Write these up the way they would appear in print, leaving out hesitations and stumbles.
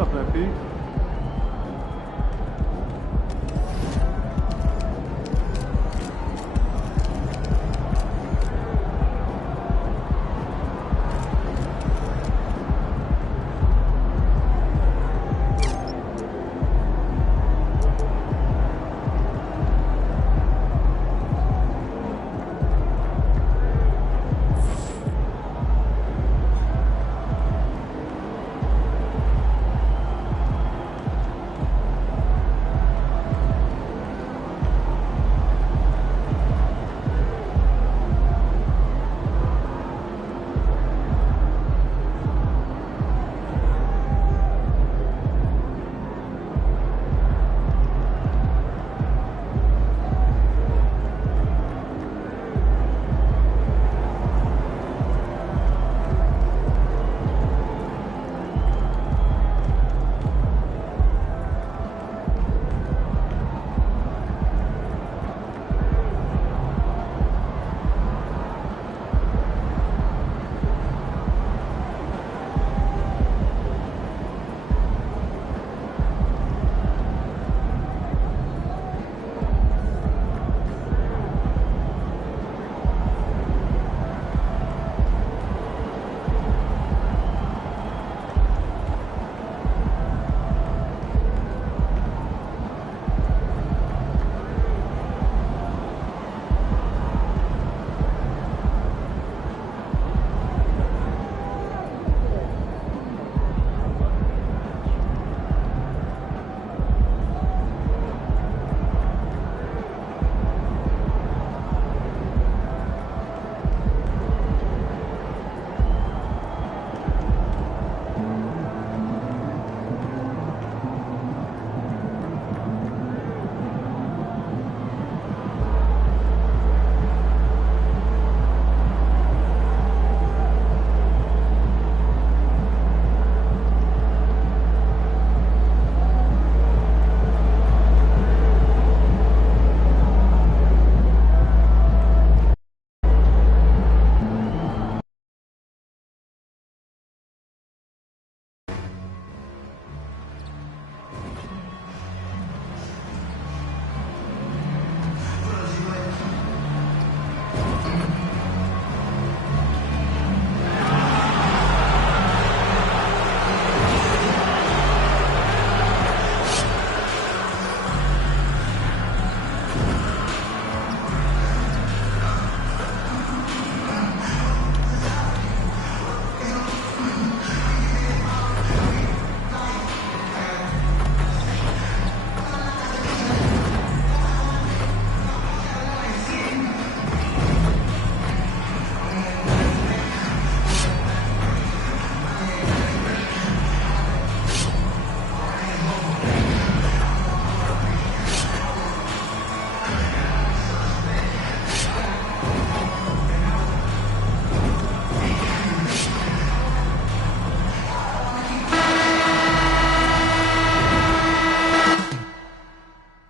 up, MP?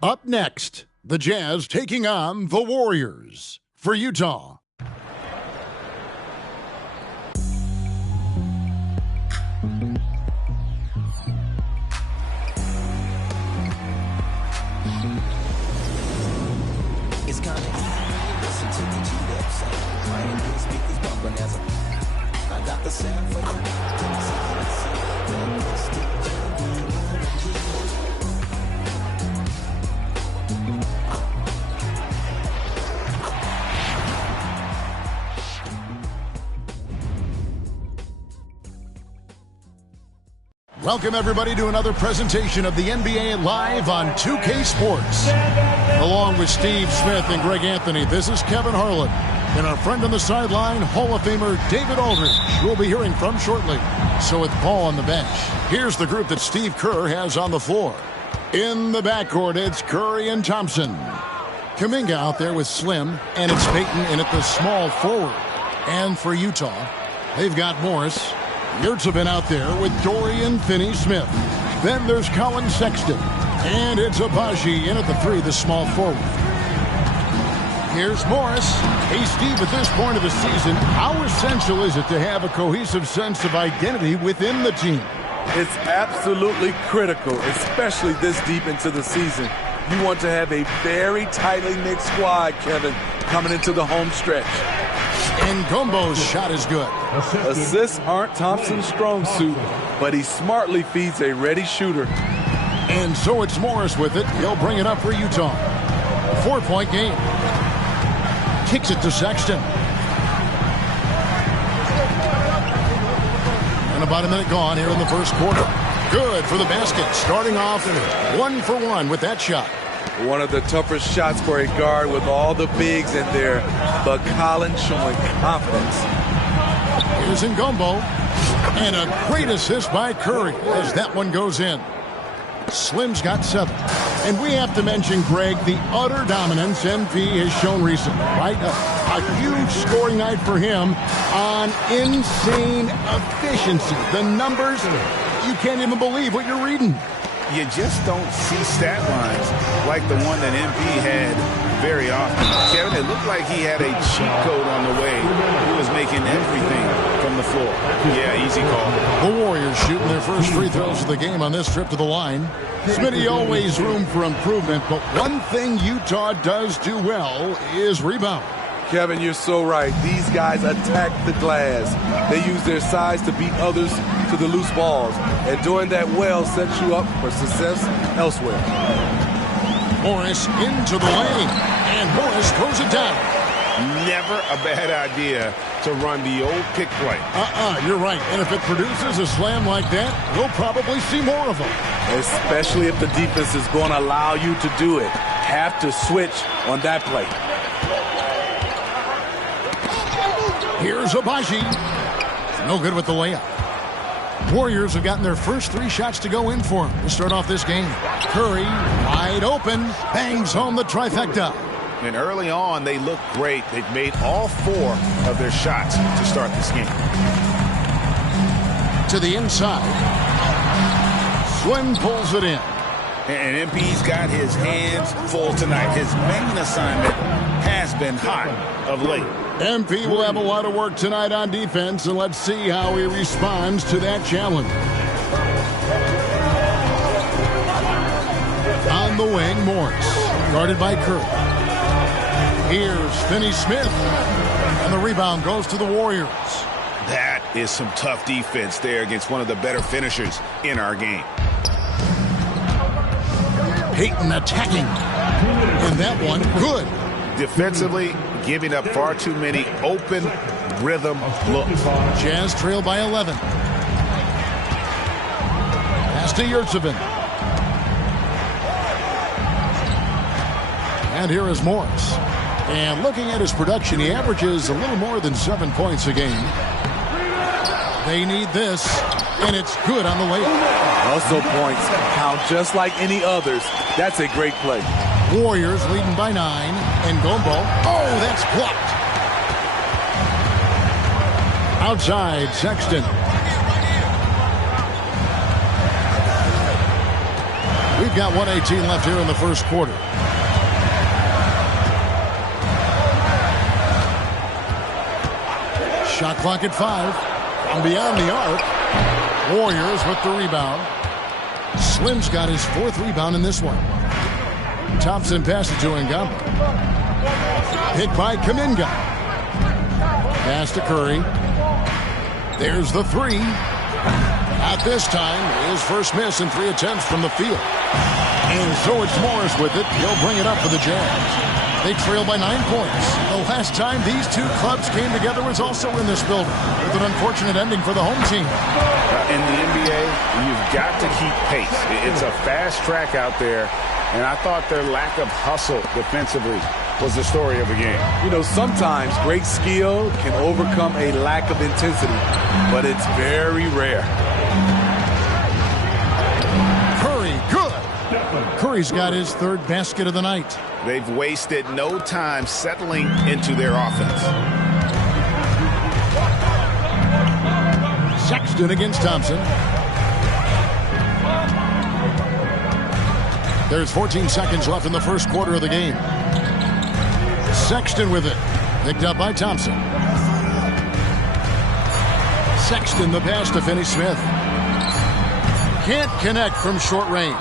Up next, the Jazz taking on the Warriors for Utah. It's kind of easy. Listen to the G-Dep sound. My Indian speakers bumping as I got the sound for you. Welcome, everybody, to another presentation of the NBA Live on 2K Sports. Along with Steve Smith and Greg Anthony, this is Kevin Harlan. And our friend on the sideline, Hall of Famer David Aldridge, we'll be hearing from shortly. So with Paul on the bench, here's the group that Steve Kerr has on the floor. In the backcourt, it's Curry and Thompson. Kuminga out there with Slim, and it's Payton in at the small forward. And for Utah, they've got Morris. Yurtsevin out there with Dorian Finney-Smith. Then there's Colin Sexton. And it's Abaji in at the three, the small forward. Here's Morris. Hey, Steve, at this point of the season, how essential is it to have a cohesive sense of identity within the team? It's absolutely critical, especially this deep into the season. You want to have a very tightly knit squad, Kevin, coming into the home stretch. And Gombo's shot is good. Assists aren't Thompson's strong suit, but he smartly feeds a ready shooter. And so it's Morris with it. He'll bring it up for Utah. 4-point game. Kicks it to Sexton. And about a minute gone here in the first quarter. Good for the basket. Starting off 1 for 1 with that shot. One of the toughest shots for a guard with all the bigs in there, but Collins showing confidence. Here's Ngombo. And a great assist by Curry as that one goes in. Slim's got 7. And we have to mention, Greg, the utter dominance MP has shown recently, right? A huge scoring night for him on insane efficiency. The numbers, you can't even believe what you're reading. You just don't see stat lines like the one that MP had very often. Kevin, it looked like he had a cheat code on the way. He was making everything from the floor. Yeah, easy call. The Warriors shooting their first free throws of the game on this trip to the line. Smitty, always room for improvement, but one thing Utah does do well is rebound. Kevin, you're so right. These guys attack the glass. They use their size to beat others to the loose balls. And doing that well sets you up for success elsewhere. Morris into the lane. And Morris throws it down. Never a bad idea to run the old pick play. You're right. And if it produces a slam like that, we'll probably see more of them. Especially if the defense is going to allow you to do it. Have to switch on that play. Here's Abaji. No good with the layup. Warriors have gotten their first 3 shots to go in for him to start off this game. Curry, wide open, bangs home the trifecta. And early on, they look great. They've made all 4 of their shots to start this game. To the inside. Slim pulls it in. And MP's got his hands full tonight. His main assignment has been hot of late. MP will have a lot of work tonight on defense, and let's see how he responds to that challenge. On the wing, Morris, guarded by Curry. Here's Finney-Smith, and the rebound goes to the Warriors. That is some tough defense there against one of the better finishers in our game. Payton attacking, and that one good. Defensively, giving up far too many open rhythm looks. Jazz trail by 11. Pass to Yurtsevin. And here is Morris. And looking at his production, he averages a little more than 7 points a game. They need this, and it's good on the layup. Also points count just like any others. That's a great play. Warriors leading by 9. And Ngombo. Oh, that's blocked. Outside, Sexton. We've got 1:18 left here in the first quarter. Shot clock at 5. From beyond the arc. Warriors with the rebound. Slim's got his 4th rebound in this one. Thompson passes to Ngombo. Hit by Kuminga. Pass to Curry. There's the 3. At this time, his first miss in 3 attempts from the field. And so it's Morris with it. He'll bring it up for the Jazz. They trail by 9 points. The last time these two clubs came together was also in this building, with an unfortunate ending for the home team. In the NBA, you've got to keep pace. It's a fast track out there, and I thought their lack of hustle defensively was the story of the game. You know, sometimes great skill can overcome a lack of intensity, but it's very rare. Curry, good. Curry's got his 3rd basket of the night. They've wasted no time settling into their offense. Sexton against Thompson. There's 14 seconds left in the first quarter of the game. Sexton with it. Picked up by Thompson. Sexton the pass to Finney-Smith. can't connect from short range.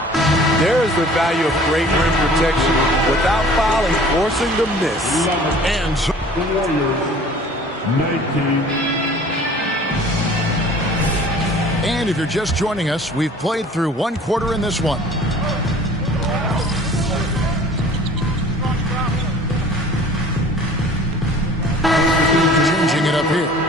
There is the value of great rim protection without fouling, forcing the miss. And so and if you're just joining us, we've played through one quarter in this one. Changing it up here.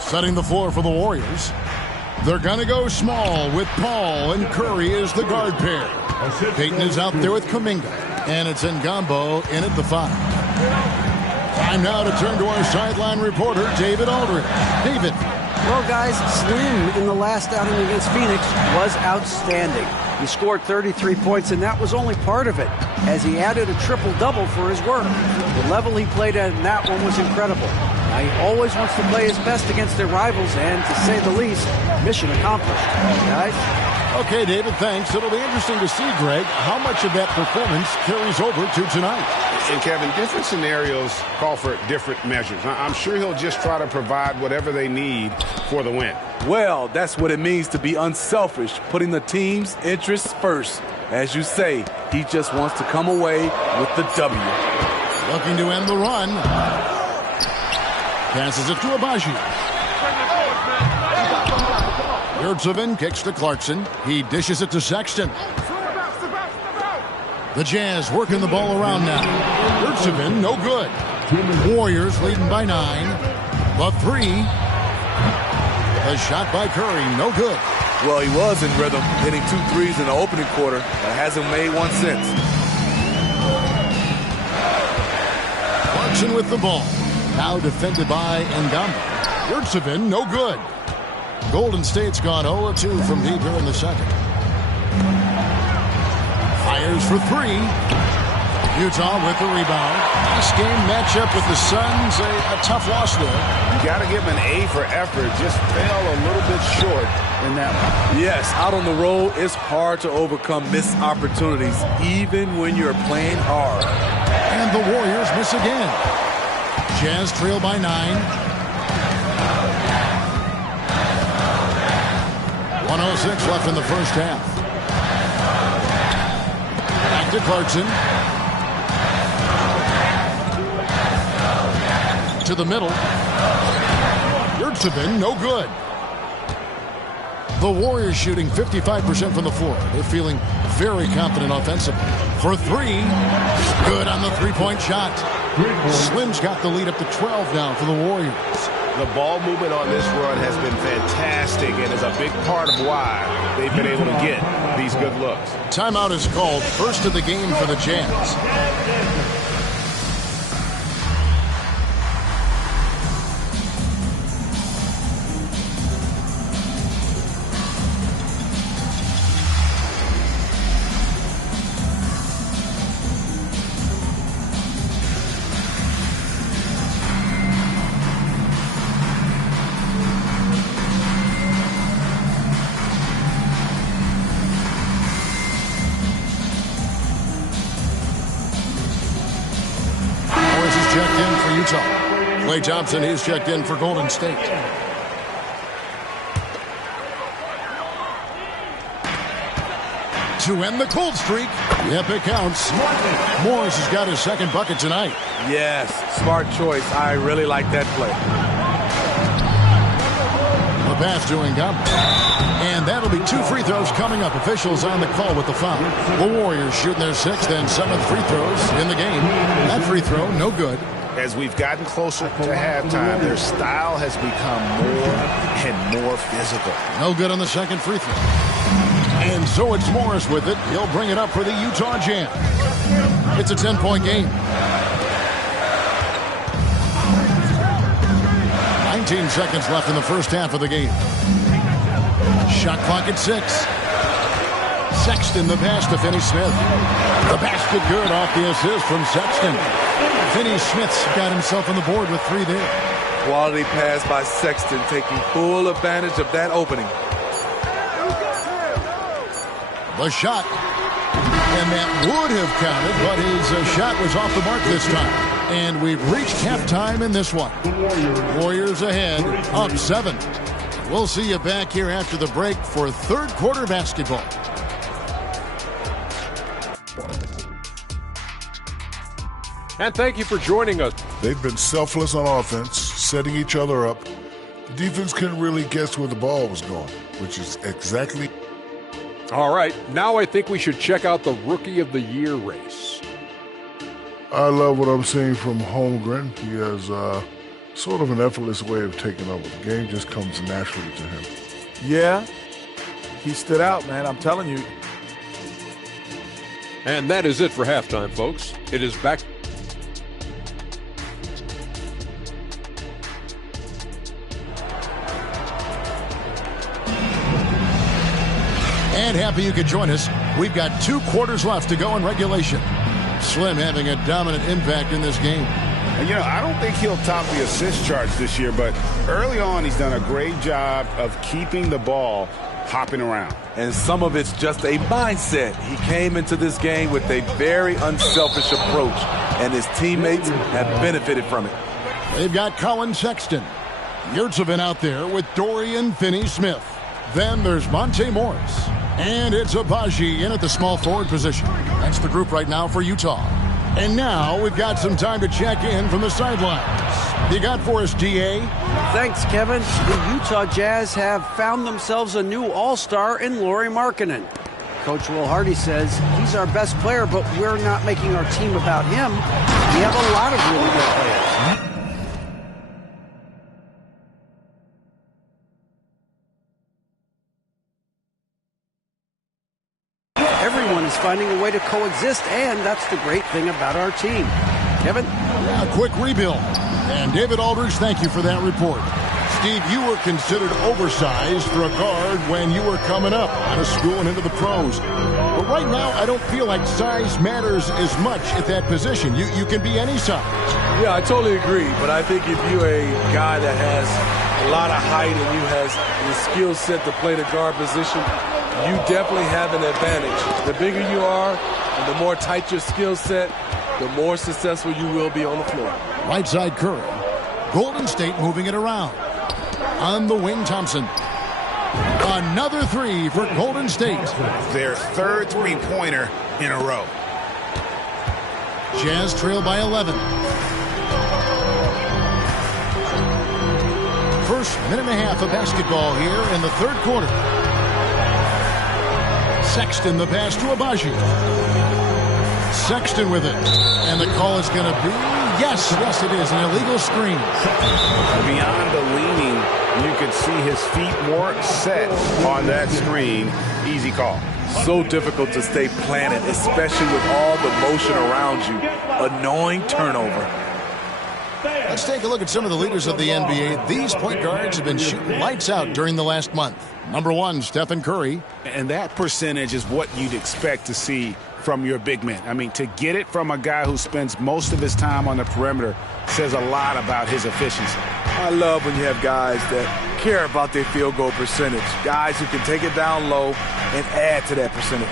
Setting the floor for the Warriors. They're going to go small with Paul and Curry as the guard pair. Payton is out there with Kuminga. And it's Ngambo in at the 5. Time now to turn to our sideline reporter, David Aldridge. David. Well, guys, Slim in the last outing against Phoenix was outstanding. He scored 33 points, and that was only part of it, as he added a triple-double for his work. The level he played at in that one was incredible. Now, he always wants to play his best against their rivals, and to say the least, mission accomplished. Guys? Okay, David, thanks. It'll be interesting to see, Greg, how much of that performance carries over to tonight. And, Kevin, different scenarios call for different measures. I'm sure he'll just try to provide whatever they need for the win. Well, that's what it means to be unselfish, putting the team's interests first. As you say, he just wants to come away with the W. Looking to end the run. Passes it to Abaji. Yurtseven kicks to Clarkson. He dishes it to Sexton. The Jazz working the ball around now. Yurtseven, no good. Warriors leading by 9. The 3. A shot by Curry, no good. Well, he was in rhythm, hitting 2 threes in the opening quarter, but hasn't made one since. Clarkson with the ball. Now defended by Ngambo. Yurtseven, no good. Golden State's gone 0-2 from deep here in the second. Fires for 3. Utah with the rebound. This game matchup with the Suns, a tough loss there. You got to give him an A for effort. Just fell a little bit short in that one. Yes, out on the road, it's hard to overcome missed opportunities, even when you're playing hard. And the Warriors miss again. Jazz trail by 9. 1:06 left in the first half. Back to Clarkson. To the middle. Yurtseven, no good. The Warriors shooting 55% from the floor. They're feeling very confident offensively. For 3, good on the three-point shot. Slim's got the lead up to 12 now for the Warriors. The ball movement on this run has been fantastic and is a big part of why they've been able to get these good looks. Timeout is called. First of the game for the Jazz. Klay Thompson, he's checked in for Golden State. To end the cold streak. Yep, it counts. Morris has got his second bucket tonight. Yes, smart choice. I really like that play. The pass to Ngambo. And that'll be 2 free throws coming up. Officials on the call with the foul. The Warriors shooting their 6th and 7th free throws in the game. That free throw, no good. As we've gotten closer to halftime, their style has become more and more physical. No good on the second free throw. And so it's Morris with it. He'll bring it up for the Utah Jazz. It's a 10-point game. 19 seconds left in the first half of the game. Shot clock at 6. Sexton the pass to Finney-Smith. The basket good off the assist from Sexton. Finney-Smith's got himself on the board with 3 there. Quality pass by Sexton, taking full advantage of that opening. The shot. And that would have counted, but his shot was off the mark this time. And we've reached halftime in this one. Warriors ahead, up 7. We'll see you back here after the break for third quarter basketball. And thank you for joining us. They've been selfless on offense, setting each other up. The defense couldn't really guess where the ball was going, which is exactly. All right, now I think we should check out the Rookie of the Year race. I love what I'm seeing from Holmgren. He has sort of an effortless way of taking over. The game just comes naturally to him. Yeah, he stood out, man. I'm telling you. And that is it for halftime, folks. It is back. And happy you could join us. We've got 2 quarters left to go in regulation. Slim having a dominant impact in this game. And, I don't think he'll top the assist charge this year, but early on he's done a great job of keeping the ball hopping around. And some of it's just a mindset. He came into this game with a very unselfish approach, and his teammates have benefited from it. They've got Colin Sexton. Yurtsevin out there with Dorian Finney-Smith. Then there's Monte Morris. And it's Abaji in at the small forward position. That's the group right now for Utah. And now we've got some time to check in from the sidelines. You got for us, D.A.? Thanks, Kevin. The Utah Jazz have found themselves a new all-star in Lauri Markkanen. Coach Will Hardy says he's our best player, but we're not making our team about him. We have a lot of really good players. Everyone is finding a way to coexist, and that's the great thing about our team. Kevin? A quick rebuild. And David Aldridge, thank you for that report. Steve, you were considered oversized for a guard when you were coming up out of school and into the pros. But right now, I don't feel like size matters as much at that position. You can be any size. Yeah, I totally agree. But I think if you're a guy that has a lot of height and you has the skill set to play the guard position, you definitely have an advantage. The bigger you are and the more tight your skill set, the more successful you will be on the floor. Right side Curry. Golden State moving it around. On the wing, Thompson. Another 3 for Golden State. Their third three-pointer in a row. Jazz trail by 11. First minute and a half of basketball here in the third quarter. Sexton the pass to Abaji. Sexton with it. And the call is going to be, yes, it is, an illegal screen. Beyond the leaning, you could see his feet more set on that screen. Easy call. So difficult to stay planted, especially with all the motion around you. Annoying turnover. Let's take a look at some of the leaders of the NBA. These point guards have been shooting lights out during the last month. Number 1, Stephen Curry. And that percentage is what you'd expect to see from your big man. I mean, to get it from a guy who spends most of his time on the perimeter says a lot about his efficiency. I love when you have guys that care about their field goal percentage. Guys who can take it down low and add to that percentage.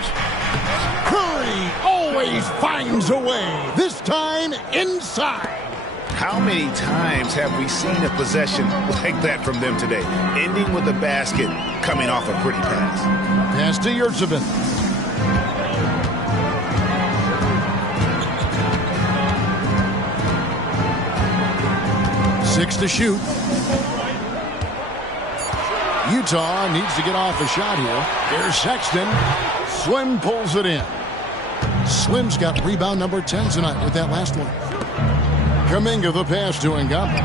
Curry always finds a way. This time inside. How many times have we seen a possession like that from them today? Ending with a basket, coming off a pretty pass. Pass to Yurtsevin. Six to shoot. Utah needs to get off a shot here. Here's Sexton. Slim pulls it in. Slim's got rebound number 10 tonight with that last one. Kuminga the pass to Ngamba.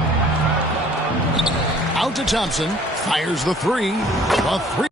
Out to Thompson. Fires the 3. A 3.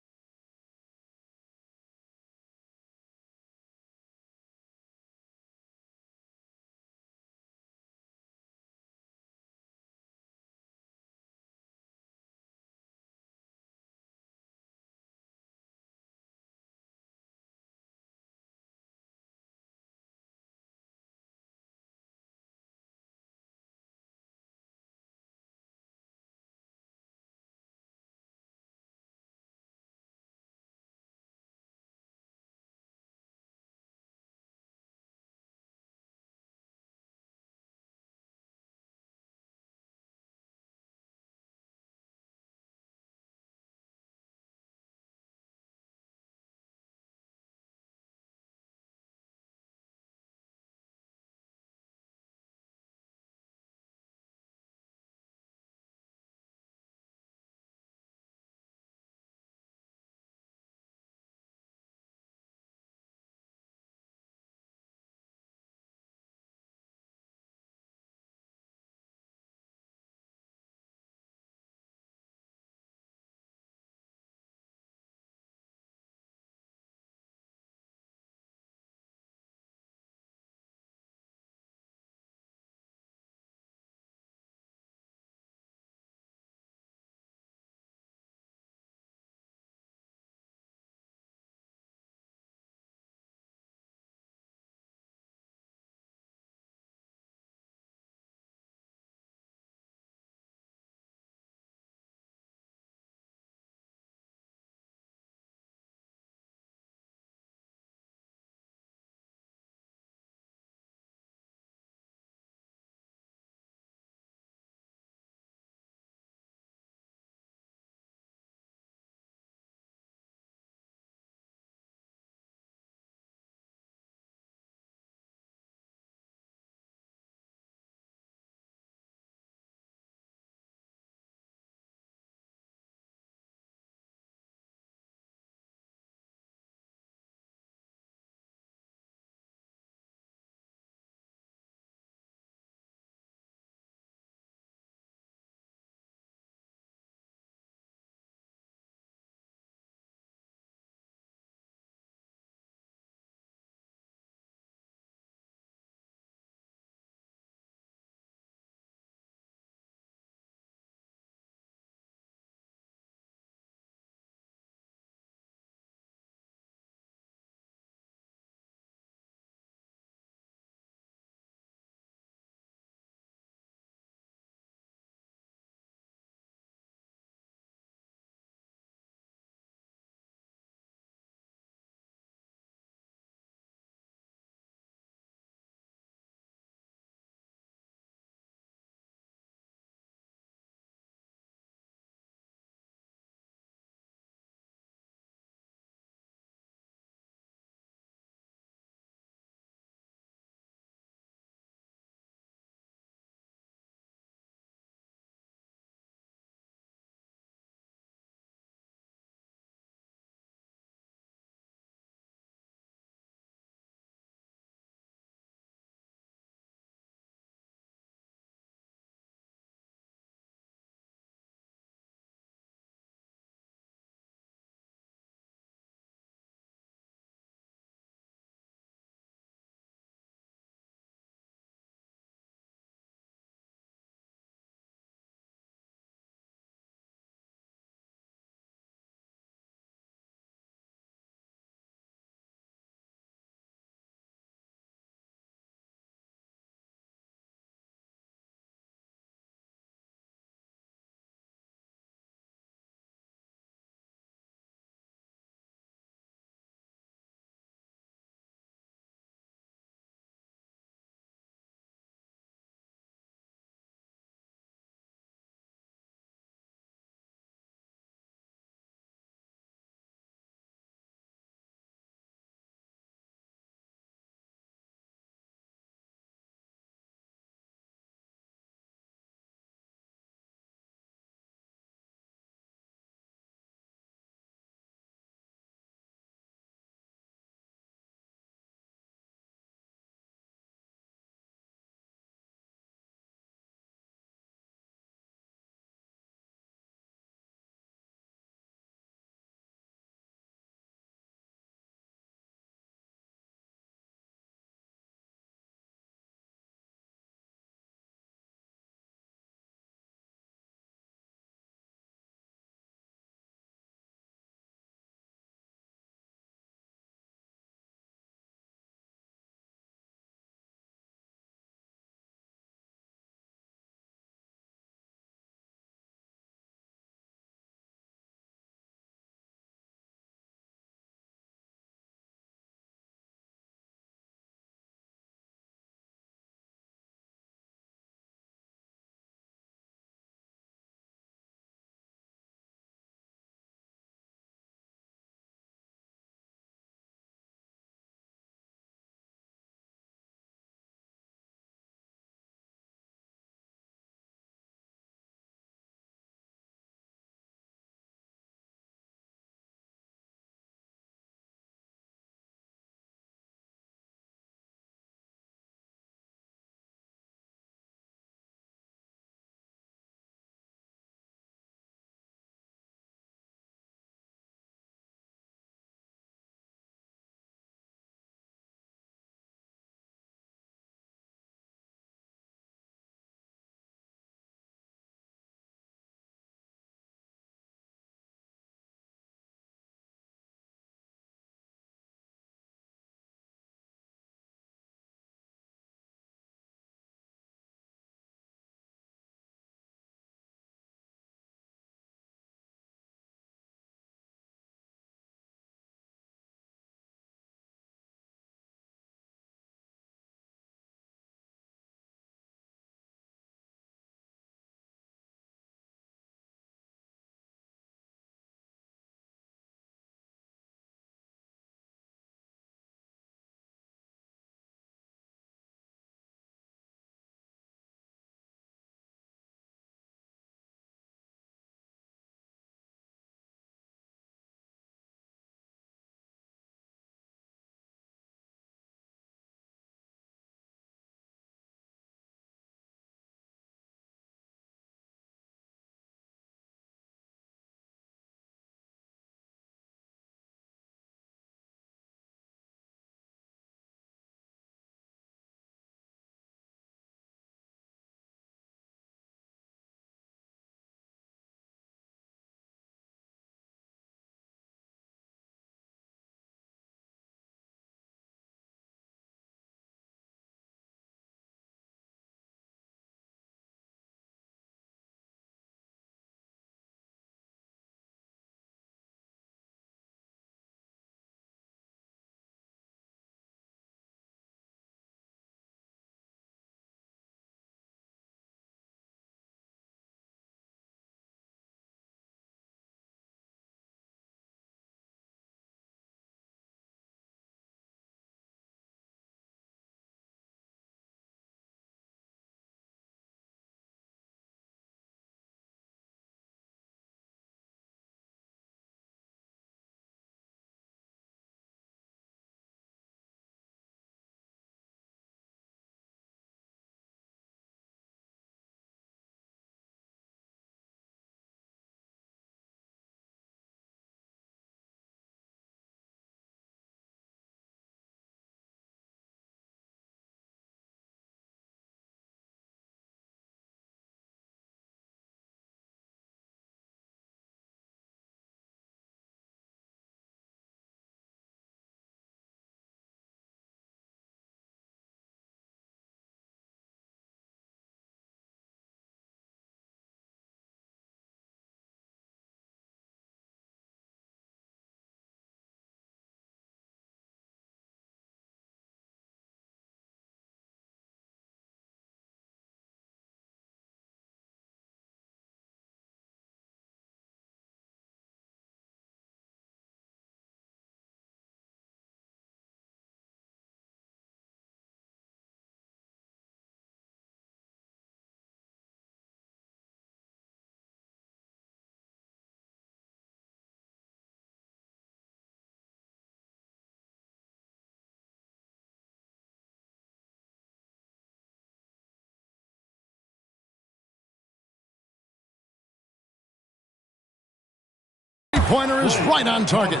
three-pointer is right on target.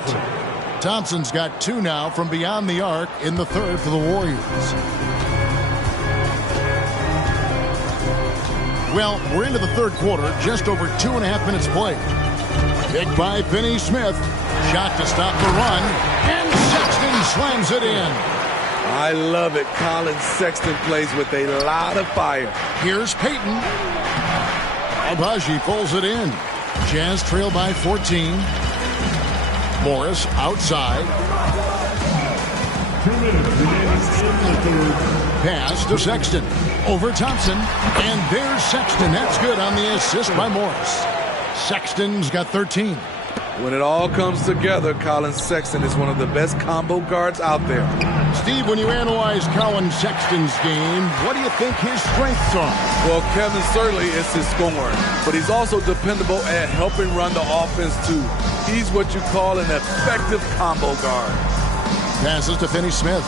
Thompson's got 2 now from beyond the arc in the third for the Warriors. Well, we're into the third quarter, just over 2.5 minutes played. Picked by Finney-Smith. Shot to stop the run, and Sexton slams it in. I love it. Colin Sexton plays with a lot of fire. Here's Payton. Abaji pulls it in. Jazz trail by 14. Morris outside. Pass to Sexton. Over Thompson. And there's Sexton. That's good on the assist by Morris. Sexton's got 13. When it all comes together, Colin Sexton is one of the best combo guards out there. Steve, when you analyze Colin Sexton's game, what do you think his strengths are? Well, Kevin, certainly it's his scoring, but he's also dependable at helping run the offense, too. He's what you call an effective combo guard. Passes to Finney-Smith.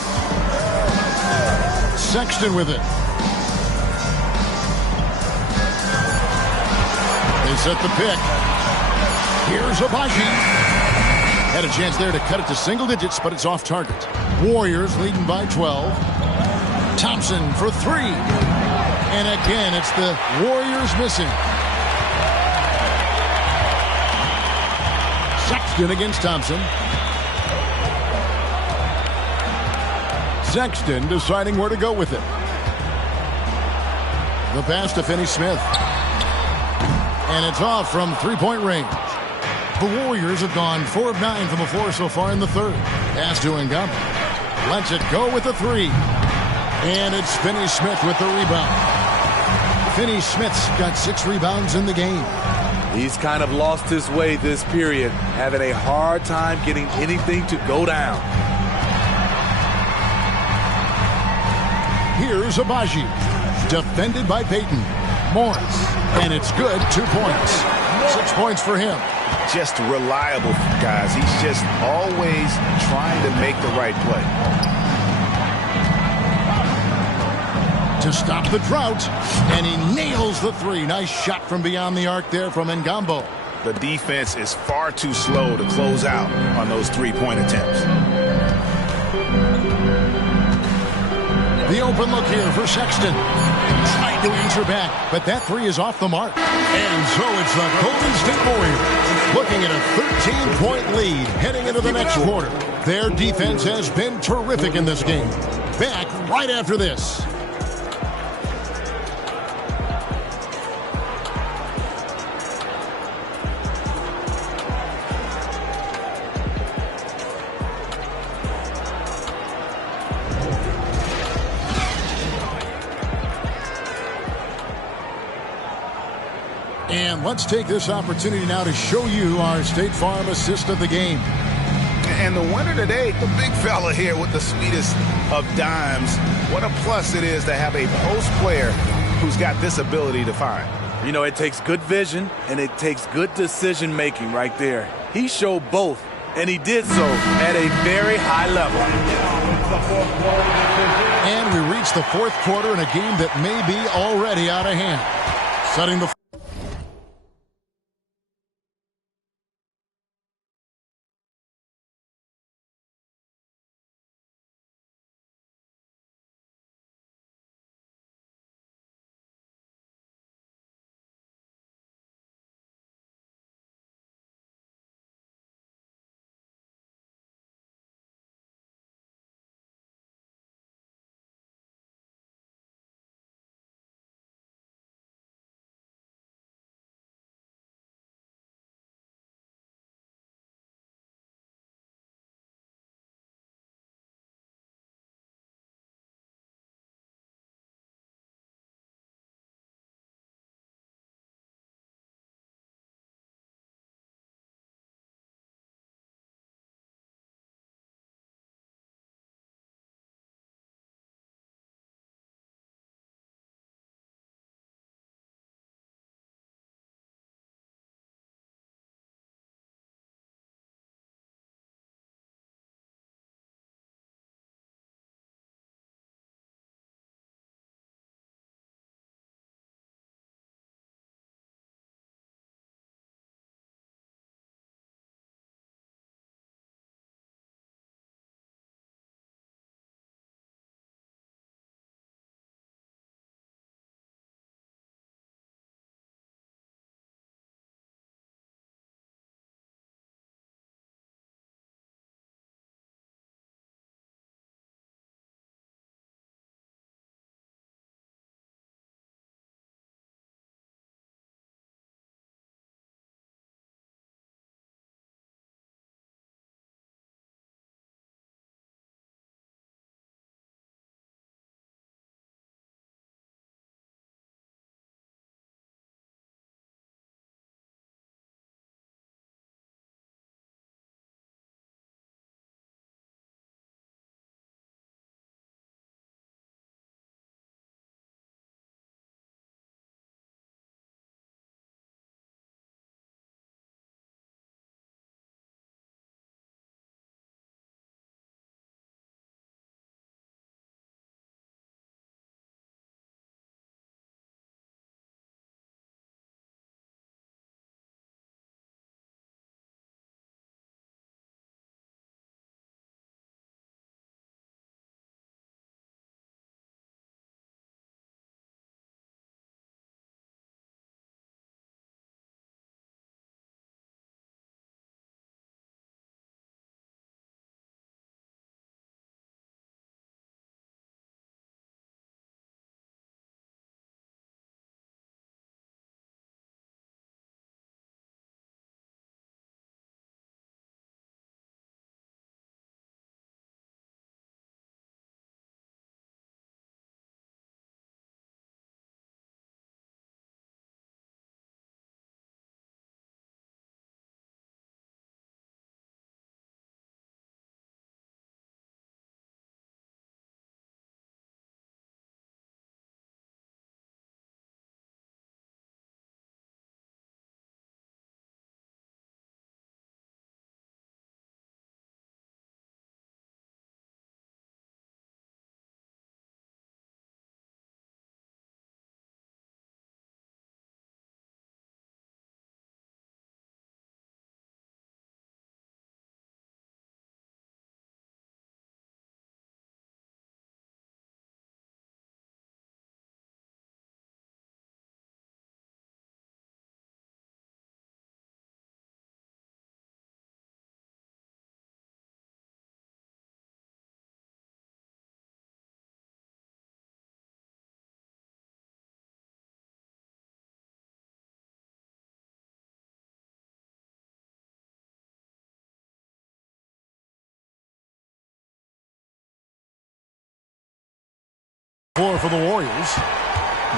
Sexton with it. They set the pick. Here's Abaji. Had a chance there to cut it to single digits, but it's off target. Warriors leading by 12. Thompson for 3. And again, it's the Warriors missing. Sexton against Thompson. Sexton deciding where to go with it. The pass to Finney-Smith. And it's off from three-point range. The Warriors have gone 4 of 9 from the floor so far in the third. Pass to Ngamba. Lets it go with the 3. And it's Finney-Smith with the rebound. Finney-Smith's got 6 rebounds in the game. He's kind of lost his way this period, having a hard time getting anything to go down. Here's Abaji. Defended by Payton. Morris. And it's good. 2 points. 6 points for him. Just reliable, guys. He's just always trying to make the right play. To stop the drought, and he nails the 3. Nice shot from beyond the arc there from Ngamba. The defense is far too slow to close out on those 3-point attempts. The open look here for Sexton. Trying to answer back, but that 3 is off the mark. And so it's the Golden State Warriors looking at a 13-point lead heading into the next quarter. Their defense has been terrific in this game. Back right after this. And let's take this opportunity now to show you our State Farm assist of the game. And the winner today, the big fella here with the sweetest of dimes. What a plus it is to have a post player who's got this ability to find. You know, it takes good vision and it takes good decision making right there. He showed both, and he did so at a very high level. And we reach the fourth quarter in a game that may be already out of hand. Setting the score for the Warriors.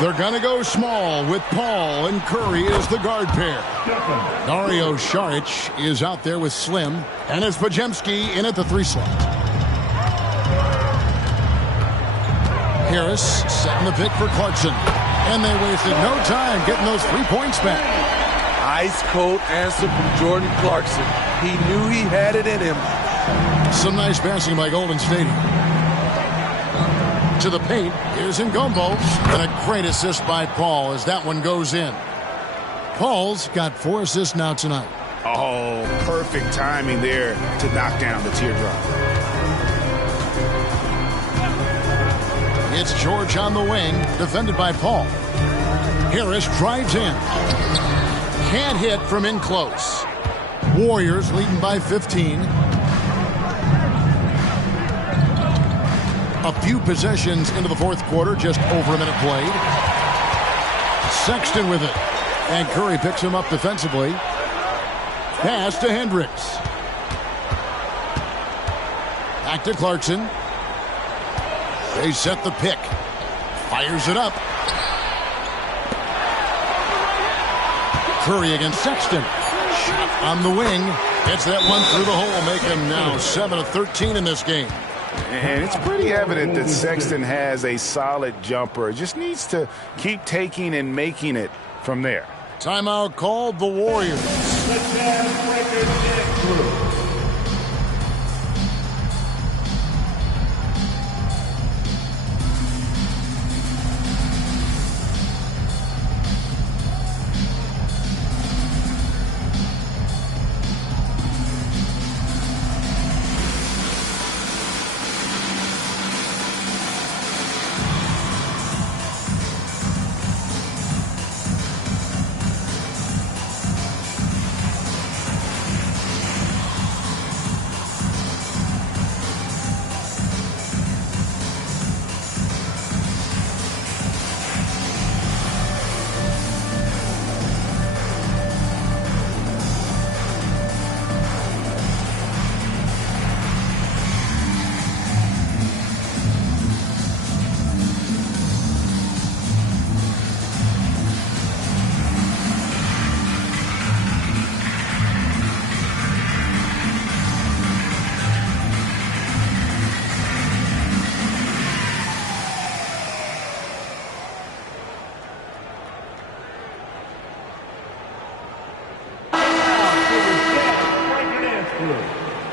They're going to go small with Paul and Curry as the guard pair. Dario Saric is out there with Slim, and it's Podziemski in at the 3 slot. Harris setting the pick for Clarkson, and they wasted no time getting those 3 points back. Ice cold answer from Jordan Clarkson. He knew he had it in him. Some nice passing by Golden State. To the paint, here's Ngombo, and a great assist by Paul as that one goes in. Paul's got 4 assists now tonight. Oh, perfect timing there to knock down the teardrop. It's George on the wing, defended by Paul. Harris drives in. Can't hit from in close. Warriors leading by 15. A few possessions into the fourth quarter, just over a minute played. Sexton with it. And Curry picks him up defensively. Pass to Hendricks. Back to Clarkson. They set the pick. Fires it up. Curry against Sexton. Shot on the wing. Gets that one through the hole, make him now 7 of 13 in this game. And it's pretty evident that Sexton has a solid jumper. Just needs to keep taking and making it from there. Timeout called the Warriors.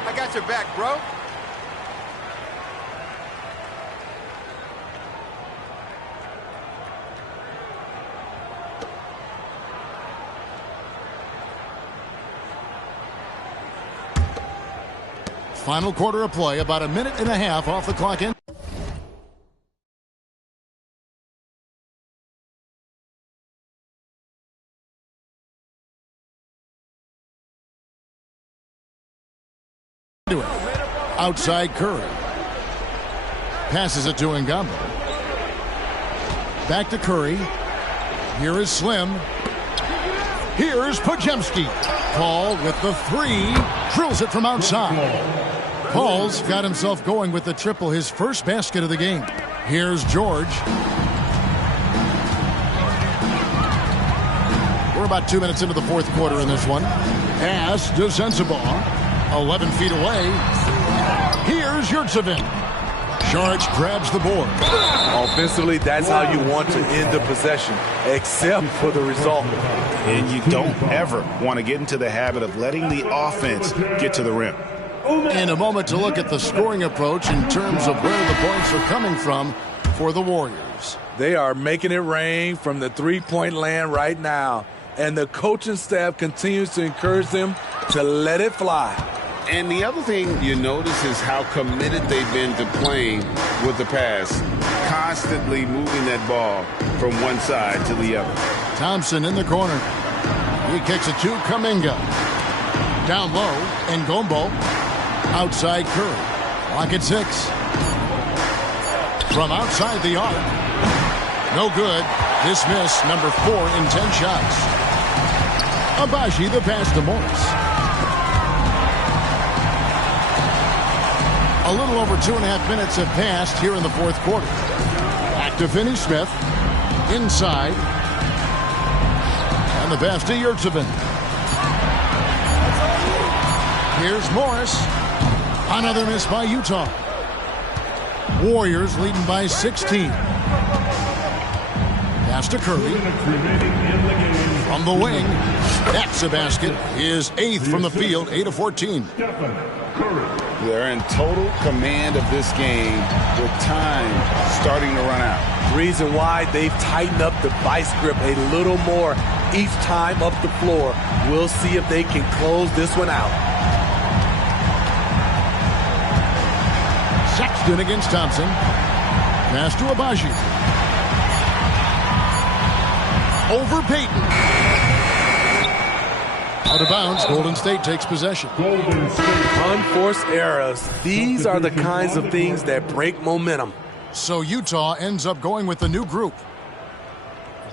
I got your back, bro. Final quarter of play, about a minute and a half off the clock in. Outside Curry. Passes it to Ngombo. Back to Curry. Here is Slim. Here's Podziemski. Paul with the 3. Drills it from outside. Paul's got himself going with the triple, his first basket of the game. Here's George. We're about 2 minutes into the fourth quarter in this one. Pass to Sensabaugh. 11 feet away. Here's Yurtsevin. Saric grabs the board. Offensively, that's how you want to end the possession, except for the result. And you don't ever want to get into the habit of letting the offense get to the rim. In a moment to look at the scoring approach in terms of where the points are coming from for the Warriors. They are making it rain from the three-point land right now, and the coaching staff continues to encourage them to let it fly. And the other thing you notice is how committed they've been to playing with the pass, constantly moving that ball from one side to the other. Thompson in the corner. He kicks it to Kuminga. Down low, Ngombo. Outside Curry. Clock at 6. From outside the arc. No good. Dismiss, number 4 in 10 shots. Abaji the pass to Morris. A little over 2.5 minutes have passed here in the fourth quarter. Back To Finney-Smith. Inside. And the pass to Yurtsevin. Here's Morris. Another miss by Utah. Warriors leading by 16. Pass to Curry. From the wing. That's a basket. His 8th from the field. 8 of 14. They're in total command of this game with time starting to run out. Reason why they've tightened up the vice grip a little more each time up the floor. We'll see if they can close this one out. Sexton against Thompson. Pass to Abaji. Over Payton. Out of bounds. Golden State takes possession. Unforced errors. These are the kinds of things that break momentum. So Utah ends up going with the new group.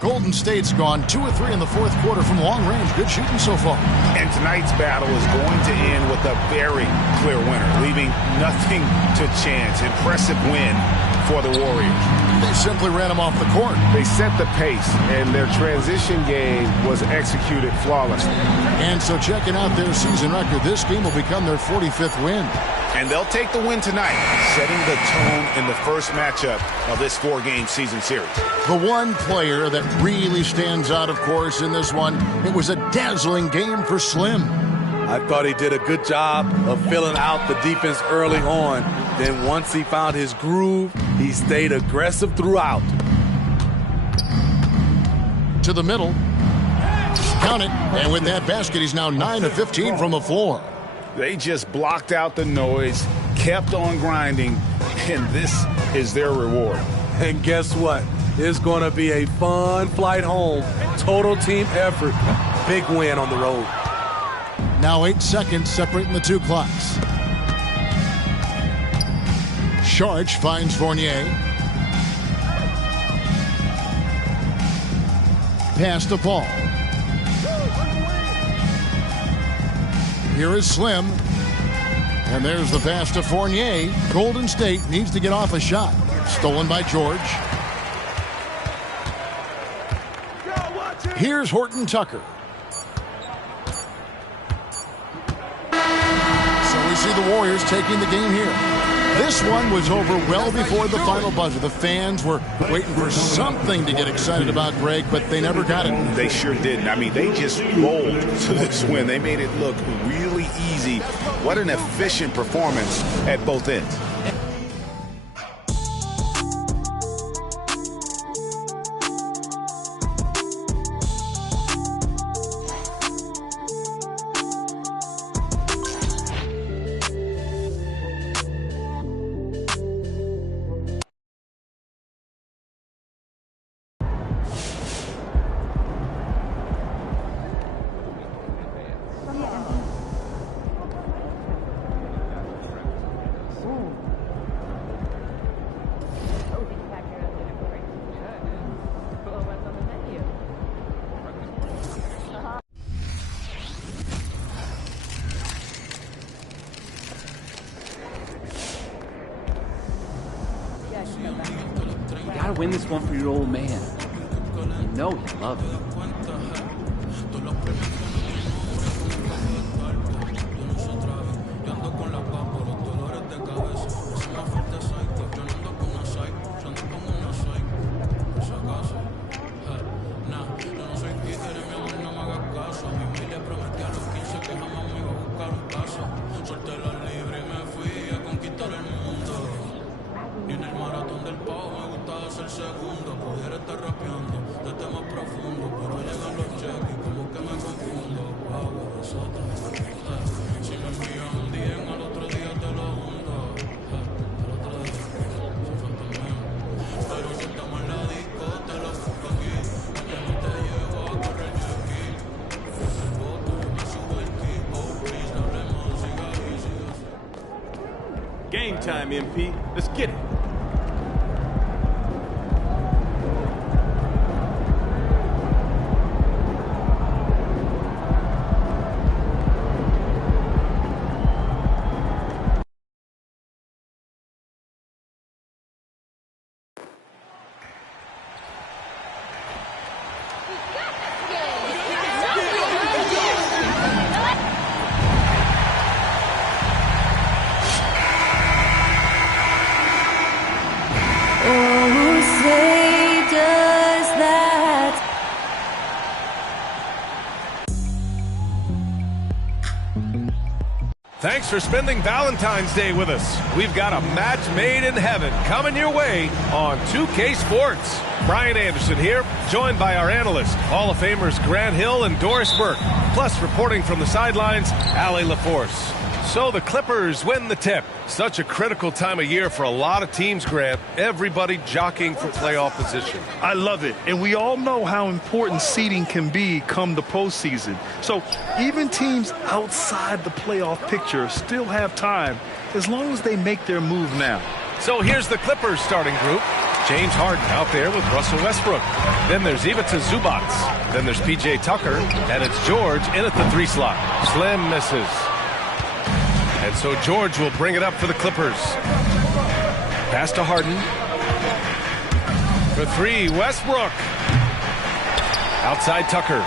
Golden State's gone 2 of 3 in the fourth quarter from long range. Good shooting so far. And tonight's battle is going to end with a very clear winner, leaving nothing to chance. Impressive win for the Warriors. They simply ran him off the court. They set the pace, and their transition game was executed flawlessly. And so checking out their season record, this game will become their 45th win. And they'll take the win tonight, setting the tone in the first matchup of this 4-game season series. The one player that really stands out, of course, in this one, it was a dazzling game for Slim. I thought he did a good job of filling out the defense early on. Then once he found his groove, he stayed aggressive throughout. To the middle. Count it. And with that basket, he's now 9 of 15 from the floor. They just blocked out the noise, kept on grinding, and this is their reward. And guess what? It's going to be a fun flight home. Total team effort. Big win on the road. Now 8 seconds separating the two clocks. Sharch finds Fournier. Pass to Paul. Here is Slim. And there's the pass to Fournier. Golden State needs to get off a shot. Stolen by George. Here's Horton Tucker. So we see the Warriors taking the game here. This one was over well before the final buzzer. The fans were waiting for something to get excited about, Greg, but they never got it. They sure didn't. I mean, they just rolled to this win. They made it look really easy. What an efficient performance at both ends. You gotta win this one for your old man. You know you love him. Game time, MP. Let's get it. Thanks for spending Valentine's Day with us. We've got a match made in heaven coming your way on 2K Sports. Brian Anderson here, joined by our analysts, Hall of Famers Grant Hill and Doris Burke. Plus, reporting from the sidelines, Allie LaForce. So the Clippers win the tip. Such a critical time of year for a lot of teams, Grant. Everybody jockeying for playoff position. I love it. And we all know how important seeding can be come the postseason. So even teams outside the playoff picture still have time as long as they make their move now. So here's the Clippers starting group. James Harden out there with Russell Westbrook. Then there's Ivica Zubac. Then there's P.J. Tucker. And it's George in at the 3 slot. Slim misses. And so George will bring it up for the Clippers. Pass to Harden. For 3, Westbrook. Outside Tucker.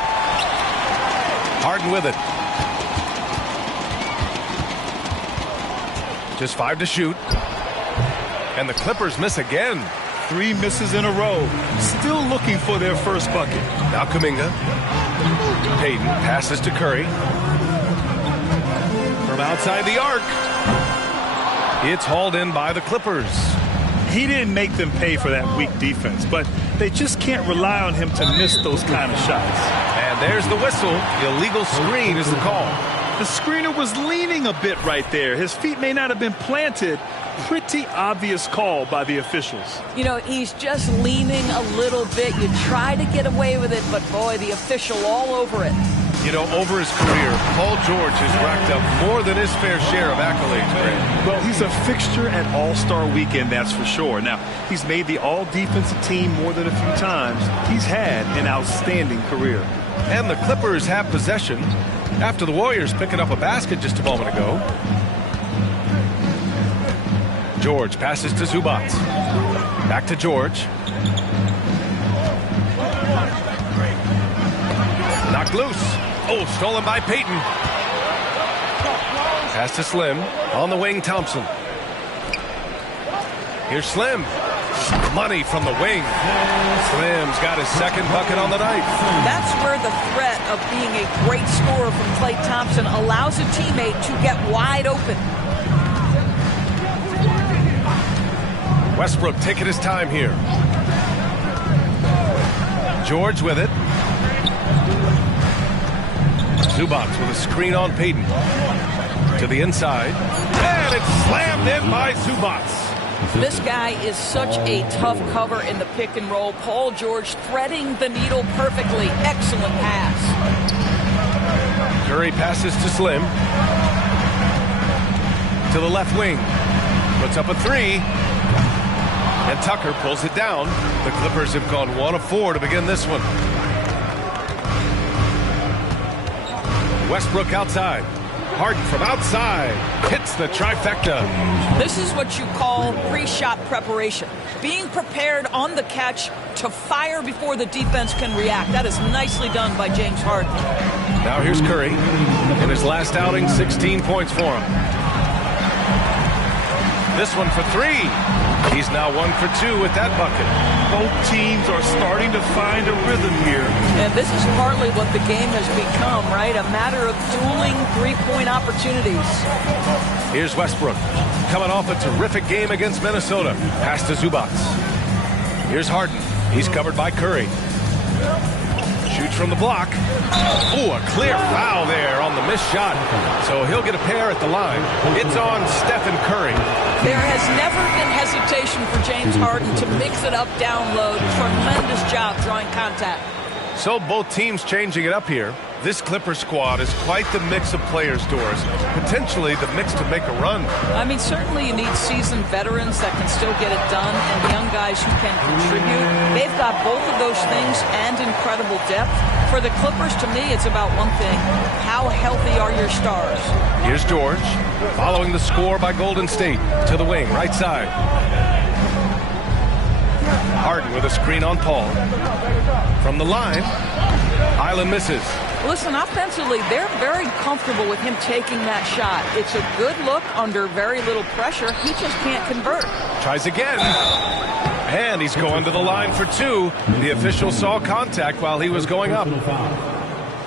Harden with it. Just 5 to shoot. And the Clippers miss again. 3 misses in a row. Still looking for their first bucket. Now Kuminga. Payton passes to Curry. From outside the arc. It's hauled in by the Clippers. He didn't make them pay for that weak defense, but they just can't rely on him to miss those kind of shots. And there's the whistle. Illegal screen is the call. The screener was leaning a bit right there. His feet may not have been planted. Pretty obvious call by the officials. You know, he's just leaning a little bit. You try to get away with it, but boy, the official all over it. You know, over his career, Paul George has racked up more than his fair share of accolades, Grant. Well, he's a fixture at All-Star Weekend, that's for sure. Now, he's made the All-Defensive Team more than a few times. He's had an outstanding career. And the Clippers have possession after the Warriors picking up a basket just a moment ago. George passes to Zubac. Back to George. Knocked loose. Oh, stolen by Payton. Pass to Slim. On the wing, Thompson. Here's Slim. Money from the wing. Slim's got his second bucket on the night. That's where the threat of being a great scorer from Klay Thompson allows a teammate to get wide open. Westbrook taking his time here. George with it. Zubac with a screen on Payton. To the inside. And it's slammed in by Zubac. This guy is such a tough cover in the pick and roll. Paul George threading the needle perfectly. Excellent pass. Curry passes to Slim. To the left wing. Puts up a 3. And Tucker pulls it down. The Clippers have gone 1 of 4 to begin this one. Westbrook outside. Harden from outside. Hits the trifecta. This is what you call pre-shot preparation. Being prepared on the catch to fire before the defense can react. That is nicely done by James Harden. Now here's Curry. In his last outing, 16 points for him. This one for 3. He's now 1 for 2 with that bucket. Both teams are starting to find a rhythm here. And this is partly what the game has become, right? A matter of dueling three-point opportunities. Here's Westbrook. Coming off a terrific game against Minnesota. Pass to Zubac. Here's Harden. He's covered by Curry. Shoots from the block. Ooh, a clear foul there on the missed shot. So he'll get a pair at the line. It's on Stephen Curry. There has never been hesitation for James Harden to mix it up down low. Tremendous job drawing contact. So both teams changing it up here. This Clipper squad is quite the mix of players, Doris. Potentially the mix to make a run. I mean, certainly you need seasoned veterans that can still get it done and young guys who can contribute. They've got both of those things and incredible depth. For the Clippers, to me, it's about one thing. How healthy are your stars? Here's George, following the score by Golden State. To the wing, right side. Harden with a screen on Paul. From the line, Island misses. Listen, offensively, they're very comfortable with him taking that shot. It's a good look under very little pressure. He just can't convert. Tries again. And he's going to the line for 2. The official saw contact while he was going up.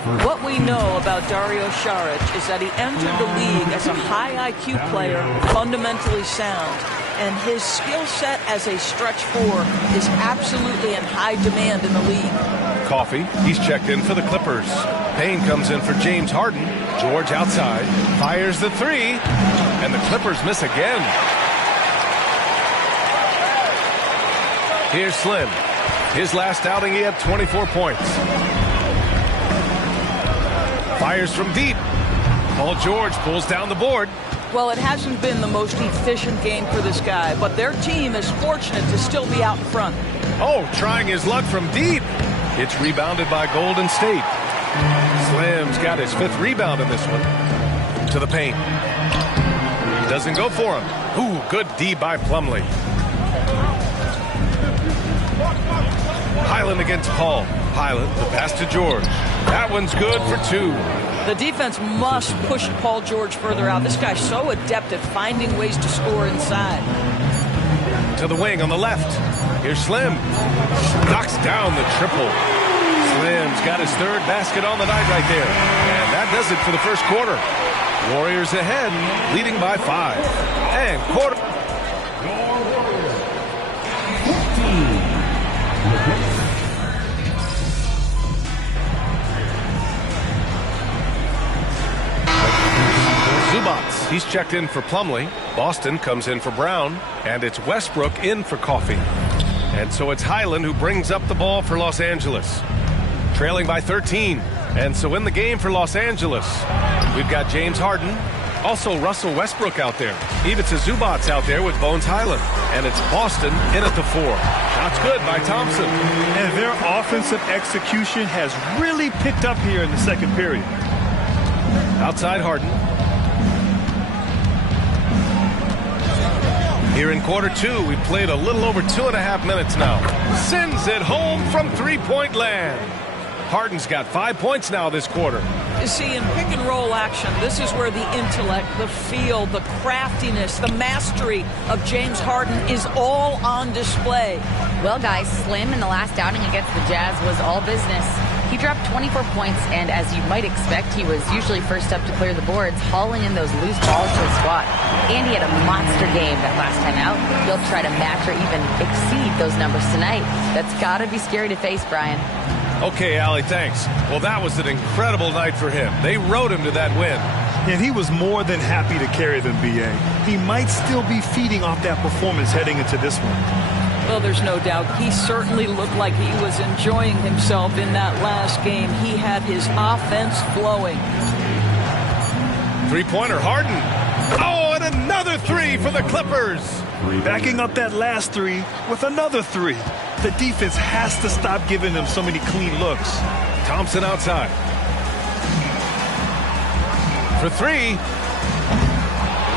What we know about Dario Saric is that he entered the league as a high IQ player, fundamentally sound, and his skill set as a stretch four is absolutely in high demand in the league. Coffee, he's checked in for the Clippers. Payne comes in for James Harden. George outside, fires the three, and the Clippers miss again. Here's Slim. His last outing, he had 24 points. Fires from deep. Paul George pulls down the board. Well, it hasn't been the most efficient game for this guy, but their team is fortunate to still be out in front. Oh, trying his luck from deep. It's rebounded by Golden State. Slim's got his 5th rebound in this one. To the paint. Doesn't go for him. Ooh, good D by Plumlee. Highland against Paul. Highland, the pass to George. That one's good for 2. The defense must push Paul George further out. This guy's so adept at finding ways to score inside. To the wing on the left. Here's Slim. Knocks down the triple. Slim's got his 3rd basket on the night right there. And that does it for the first quarter. Warriors ahead, leading by 5. And quarter. Zubats, he's checked in for Plumlee. Boston comes in for Brown. And it's Westbrook in for Coffee. And so it's Highland who brings up the ball for Los Angeles. Trailing by 13. And so in the game for Los Angeles, we've got James Harden. Also Russell Westbrook out there. Ivica Zubats out there with Bones Highland. And it's Boston in at the 4. That's good by Thompson. And their offensive execution has really picked up here in the second period. Outside Harden. Here in quarter 2, we've played a little over 2.5 minutes now. Sends it home from three-point land. Harden's got 5 points now this quarter. You see, in pick and roll action, this is where the intellect, the feel, the craftiness, the mastery of James Harden is all on display. Well, guys, Slim in the last outing against the Jazz was all business. He dropped 24 points, and as you might expect, he was usually first up to clear the boards, hauling in those loose balls to the squad. And he had a monster game that last time out. He'll try to match or even exceed those numbers tonight. That's got to be scary to face, Brian. Okay, Allie, thanks. Well, that was an incredible night for him. They rode him to that win. And he was more than happy to carry them, B.A. He might still be feeding off that performance heading into this one. Well, there's no doubt. He certainly looked like he was enjoying himself in that last game. He had his offense flowing. Three-pointer, Harden. Oh, and another 3 for the Clippers. Backing up that last 3 with another 3. The defense has to stop giving them so many clean looks. Thompson outside. For 3.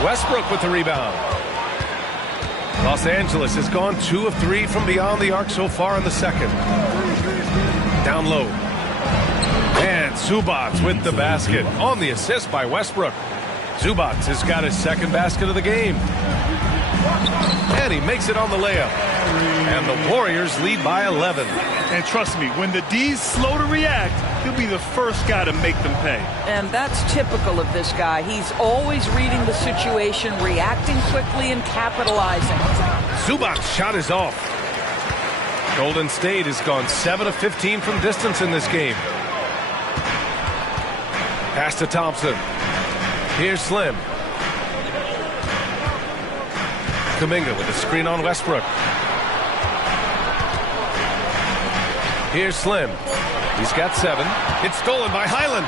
Westbrook with the rebound. Los Angeles has gone 2 of 3 from beyond the arc so far in the second. Down low. And Zubats with the basket on the assist by Westbrook. Zubats has got his 2nd basket of the game. And he makes it on the layup. And the Warriors lead by 11. And trust me, when the D's slow to react, he'll be the first guy to make them pay. And that's typical of this guy. He's always reading the situation, reacting quickly, and capitalizing. Zubats' shot is off. Golden State has gone 7 of 15 from distance in this game. Pass to Thompson. Here's Slim. Kuminga with a screen on Westbrook. Here's Slim. He's got 7. It's stolen by Highland.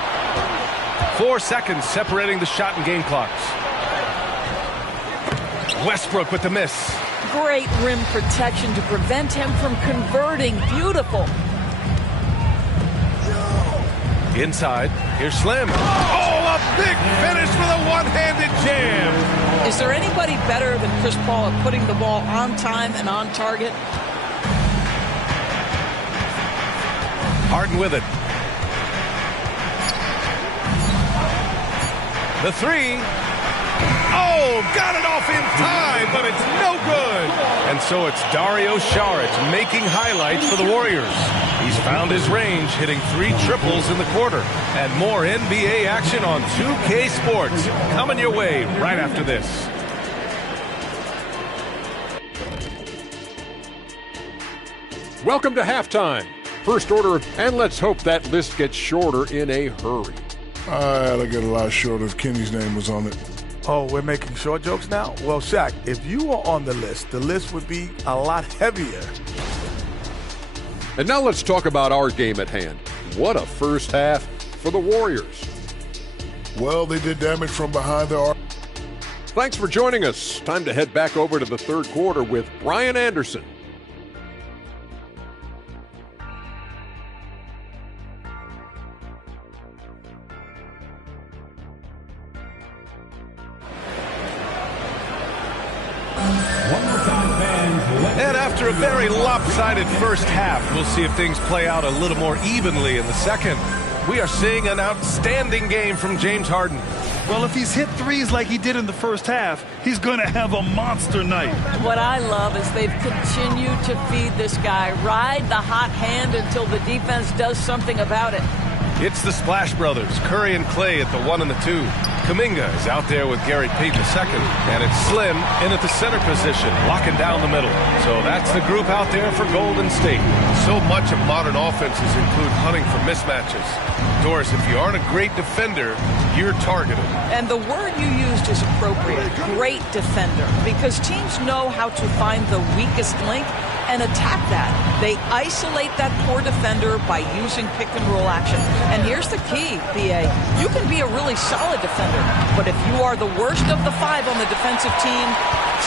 4 seconds separating the shot and game clocks. Westbrook with the miss. Great rim protection to prevent him from converting. Beautiful. Inside. Here's Slim. Oh, a big finish with a one-handed jam. Is there anybody better than Chris Paul at putting the ball on time and on target? Harden with it. The 3. Oh, got it off in time, but it's no good. And so it's Dario Saric making highlights for the Warriors. He's found his range, hitting 3 triples in the quarter. And more NBA action on 2K Sports coming your way right after this. Welcome to halftime. First order, and let's hope that list gets shorter in a hurry. It'll get a lot shorter if Kenny's name was on it. Oh, we're making short jokes now? Well, Shaq, if you were on the list would be a lot heavier. And now let's talk about our game at hand. What a first half for the Warriors. Well, they did damage from behind the arc. Thanks for joining us. Time to head back over to the third quarter with Brian Anderson. And after a very lopsided first half, we'll see if things play out a little more evenly in the second. We are seeing an outstanding game from James Harden. Well, if he's hit threes like he did in the first half, he's going to have a monster night. What I love is they've continued to feed this guy, ride the hot hand until the defense does something about it. It's the Splash Brothers, Curry and Clay at the 1 and the 2. Kuminga is out there with Gary Payton II, and it's Slim in at the center position, locking down the middle. So that's the group out there for Golden State. So much of modern offenses include hunting for mismatches. Doris, if you aren't a great defender, you're targeted. And the word you used is appropriate, great defender, because teams know how to find the weakest link and attack that. They isolate that poor defender by using pick-and-roll action. And here's the key, B.A. You can be a really solid defender, but if you are the worst of the 5 on the defensive team,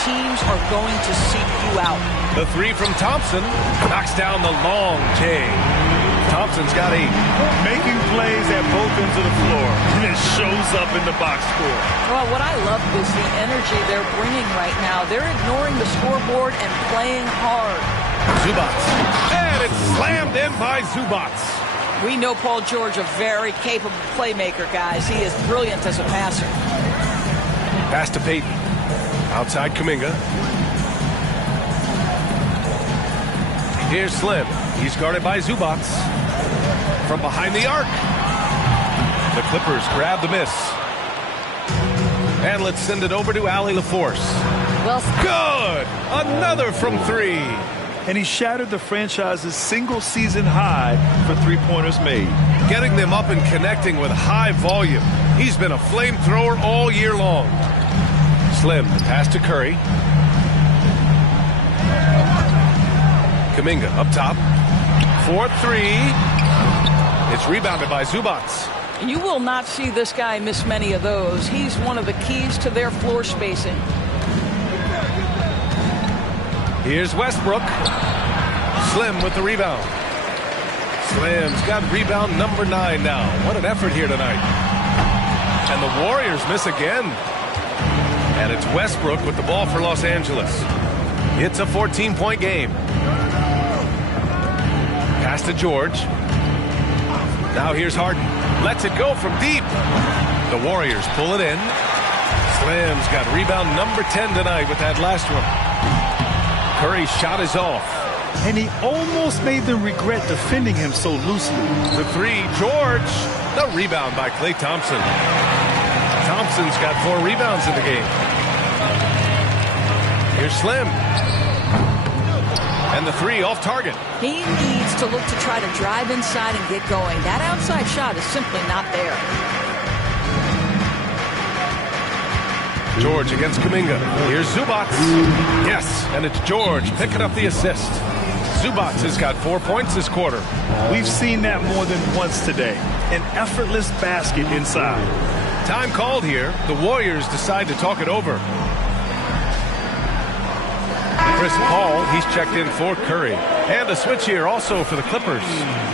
teams are going to seek you out. The 3 from Thompson knocks down the long J. Thompson's got 8. Making plays at both ends of the floor, and it shows up in the box score. Well, what I love is the energy they're bringing right now. They're ignoring the scoreboard and playing hard. Zubats. And it's slammed in by Zubats. We know Paul George, a very capable playmaker, guys. He is brilliant as a passer. Pass to Payton. Outside Kuminga. Here's Slim. He's guarded by Zubats. From behind the arc. The Clippers grab the miss. And let's send it over to Allie LaForce. Well, good! Another from 3. And he shattered the franchise's single-season high for three-pointers made. Getting them up and connecting with high volume. He's been a flamethrower all year long. Slim, pass to Curry. Kuminga up top. 4-3. It's rebounded by Zubats. You will not see this guy miss many of those. He's one of the keys to their floor spacing. Here's Westbrook. Slim with the rebound. Slim's got rebound number 9 now. What an effort here tonight. And the Warriors miss again. And it's Westbrook with the ball for Los Angeles. It's a 14-point game. Pass to George. Now here's Harden. Lets it go from deep. The Warriors pull it in. Slim's got rebound number 10 tonight with that last one. Curry's shot is off. And he almost made them regret defending him so loosely. The 3, George. The rebound by Klay Thompson. Thompson's got 4 rebounds in the game. Here's Slim. And the 3 off target. He needs to look to try to drive inside and get going. That outside shot is simply not there. George against Kuminga. Here's Zubats. Yes, and it's George picking up the assist. Zubats has got 4 points this quarter. We've seen that more than once today. An effortless basket inside. Time called here. The Warriors decide to talk it over. Chris Paul, he's checked in for Curry. And a switch here also for the Clippers.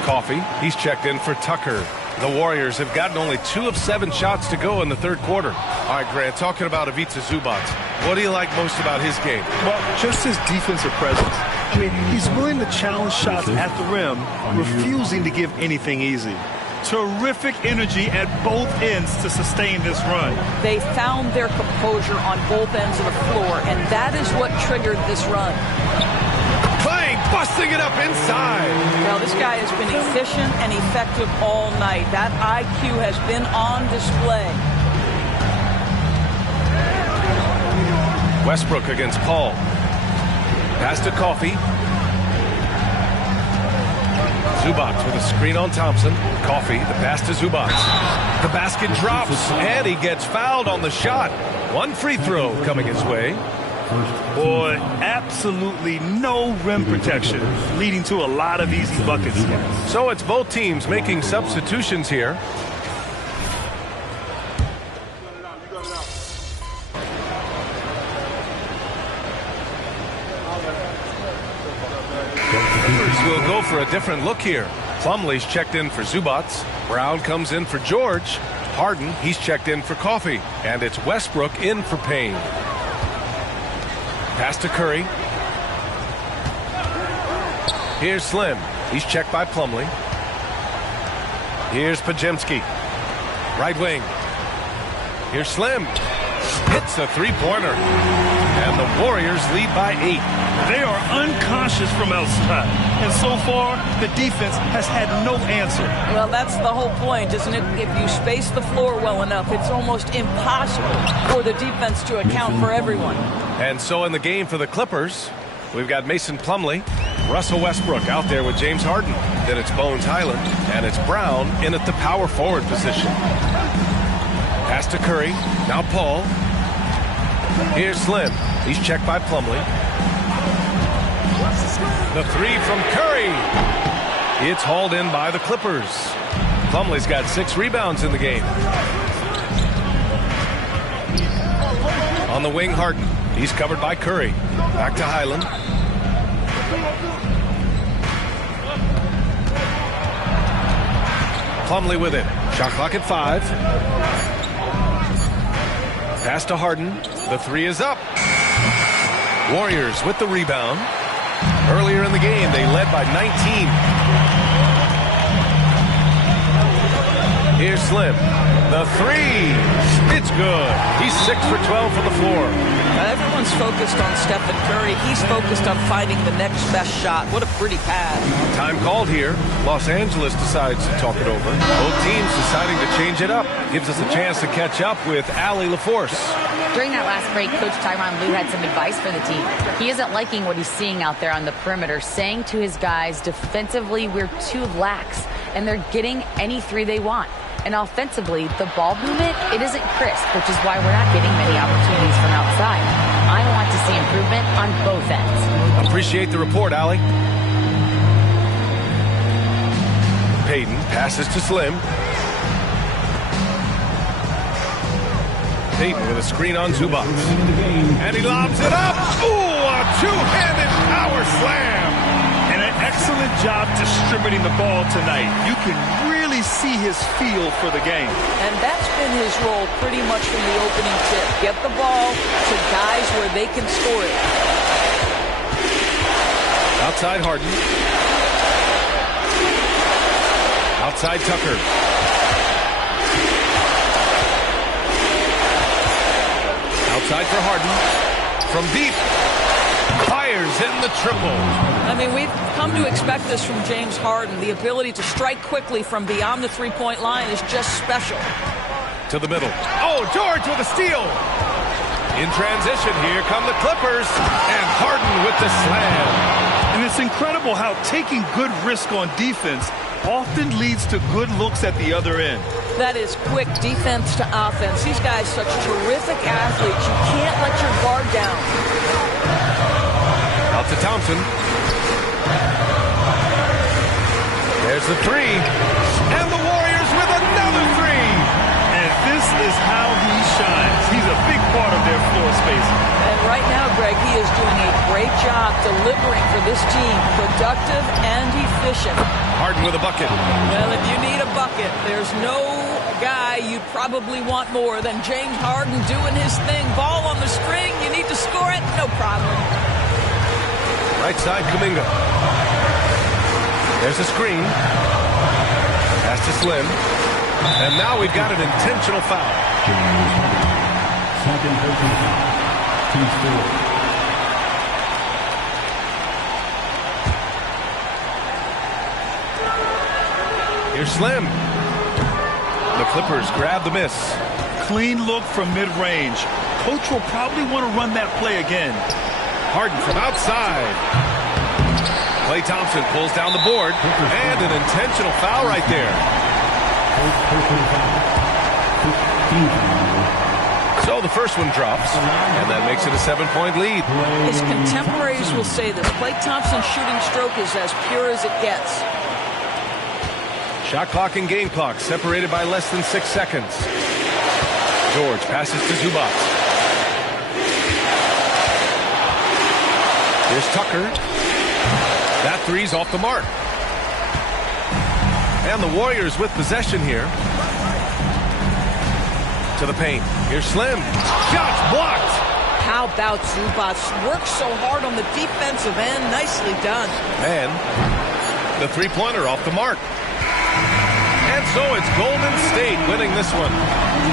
Coffee, he's checked in for Tucker. The Warriors have gotten only 2 of 7 shots to go in the third quarter. All right, Grant, talking about Ivica Zubats, what do you like most about his game? Well, just his defensive presence. I mean, he's willing to challenge shots at the rim, refusing to give anything easy. Terrific energy at both ends to sustain this run. They found their composure on both ends of the floor, and that is what triggered this run. Clang, busting it up inside. Well, this guy has been efficient and effective all night. That IQ has been on display. Westbrook against Paul. Pass to Coffey. Zubac with a screen on Thompson. Coffey, the pass to Zubac. The basket drops, and he gets fouled on the shot. One free throw coming his way. Boy, absolutely no rim protection, leading to a lot of easy buckets. So it's both teams making substitutions here. We'll go for a different look here. Plumlee's checked in for Zubac. Brown comes in for George. Harden, he's checked in for Coffey. And it's Westbrook in for Payne. Pass to Curry. Here's Slim. He's checked by Plumlee. Here's Pajemski. Right wing. Here's Slim. Hits a three-pointer. And the Warriors lead by 8. They are unconscious from outside. And so far, the defense has had no answer. Well, that's the whole point, isn't it? If you space the floor well enough, it's almost impossible for the defense to account for everyone. And so in the game for the Clippers, we've got Mason Plumlee, Russell Westbrook out there with James Harden. Then it's Bones Highland, and it's Brown in at the power forward position. Pass to Curry. Now Paul. Here's Slim. He's checked by Plumlee. The three from Curry. It's hauled in by the Clippers. Plumlee's got 6 rebounds in the game. On the wing, Harden. He's covered by Curry. Back to Highland. Plumlee with it. Shot clock at 5. Pass to Harden. The 3 is up. Warriors with the rebound. Earlier in the game, they led by 19. Here's Slim. The 3. It's good. He's 6 for 12 from the floor. Everyone's focused on Stephen Curry. He's focused on finding the next best shot. What a pretty pass. Time called here. Los Angeles decides to talk it over. Both teams deciding to change it up. Gives us a chance to catch up with Allie LaForce. During that last break, Coach Tyronn Lue had some advice for the team. He isn't liking what he's seeing out there on the perimeter, saying to his guys, defensively, we're too lax, and they're getting any 3 they want. And offensively, the ball movement, it isn't crisp, which is why we're not getting many opportunities from outside. I want to see improvement on both ends. Appreciate the report, Allie. Payton passes to Slim. Payton with a screen on Zubac. And he lobs it up. Ooh, a two-handed power slam. And an excellent job distributing the ball tonight. You can really see his feel for the game. And that's been his role pretty much from the opening tip. Get the ball to guys where they can score it. Outside Harden. Outside Tucker. Outside for Harden. From deep. Fires in the triple. I mean, we've come to expect this from James Harden. The ability to strike quickly from beyond the three-point line is just special. To the middle. Oh, George with a steal. In transition, here come the Clippers. And Harden with the slam. And it's incredible how taking good risk on defense often leads to good looks at the other end. That is quick defense to offense. These guys such terrific athletes. You can't let your guard down. Out to Thompson. There's the 3. And the Warriors with another 3. And this is how he shines. He's a big part of their floor spacing. And right now, Greg, he is doing a great job delivering for this team. Productive and efficient. Harden with a bucket. Well, if you need a bucket, there's no guy you'd probably want more than James Harden doing his thing. Ball on the string. You need to score it. No problem. Right side, Kuminga. There's a screen. Pass to Slim. And now we've got an intentional foul. Second personal foul. Team four. Here's Slim. The Clippers grab the miss. Clean look from mid-range. Coach will probably want to run that play again. Harden from outside. Klay Thompson pulls down the board. And an intentional foul right there. So the first one drops, and that makes it a 7-point lead. His contemporaries will say this. Klay Thompson's shooting stroke is as pure as it gets. Shot clock and game clock separated by less than 6 seconds. George passes to Zubac. Here's Tucker. That three's off the mark. And the Warriors with possession here. To the paint. Here's Slim. Shots blocked. How about Zubac? Works so hard on the defensive end. Nicely done. And the three-pointer off the mark. And so it's Golden State winning this one.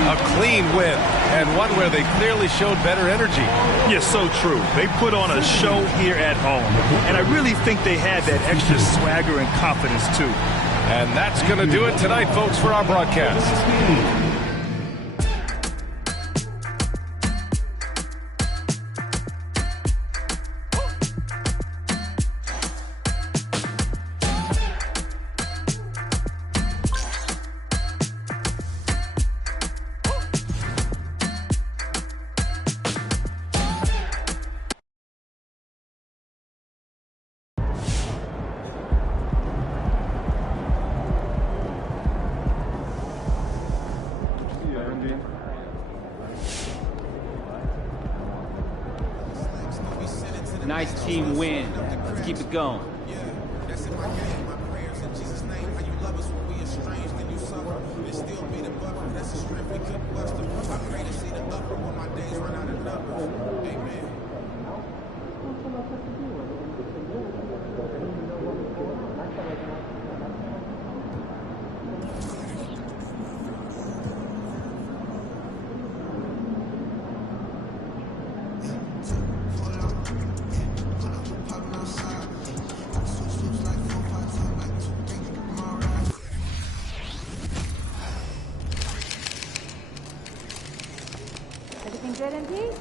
A clean win, and one where they clearly showed better energy. Yes, so true. They put on a show here at home, and I really think they had that extra swagger and confidence, too. And that's going to do it tonight, folks, for our broadcast. Nice team win. Let's keep it going. Everything good, MP?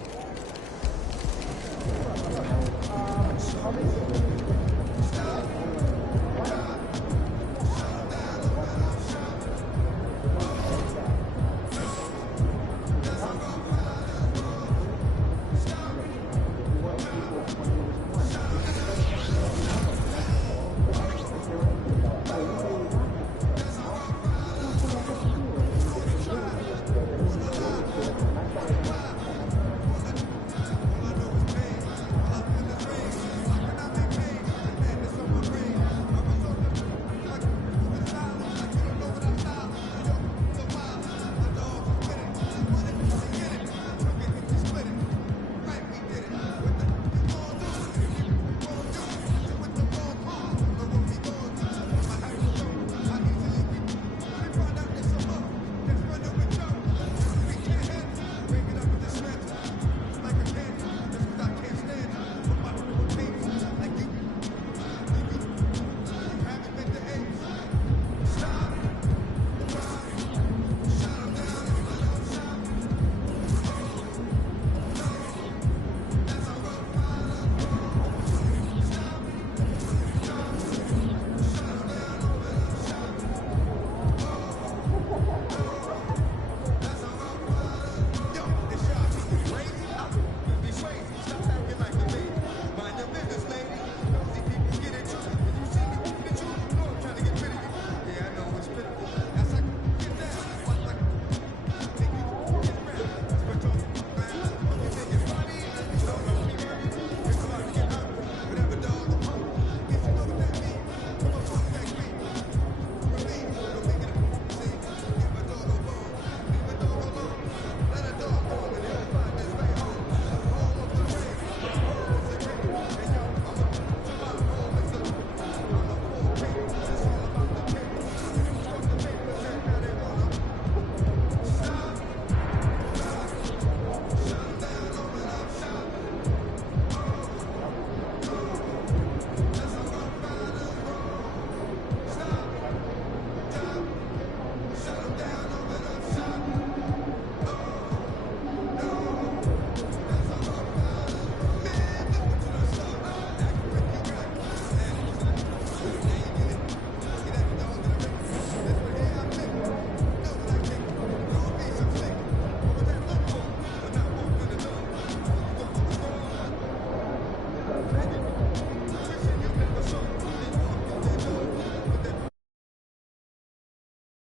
defended.